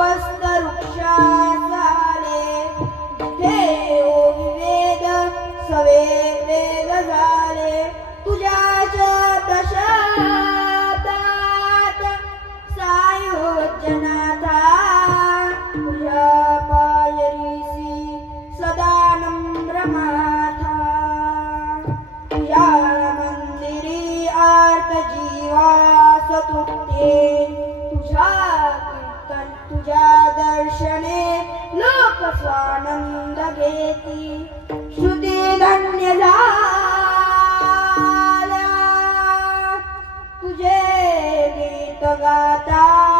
स्वस्त वृक्षा झाले जिथे विवेद सवे वेद झाले तुझ्याच प्रसादात सायोजनाथा तुझ्या पायरीसी सदा नम्र माथा तुझ्या मंदिरी आर्त जीवास तुटे तुझ्या कीर्तन तुझ्या दर्शने लोक स्वानंद घेती श्रुती धन्य झाल्या तुझे गीत गाता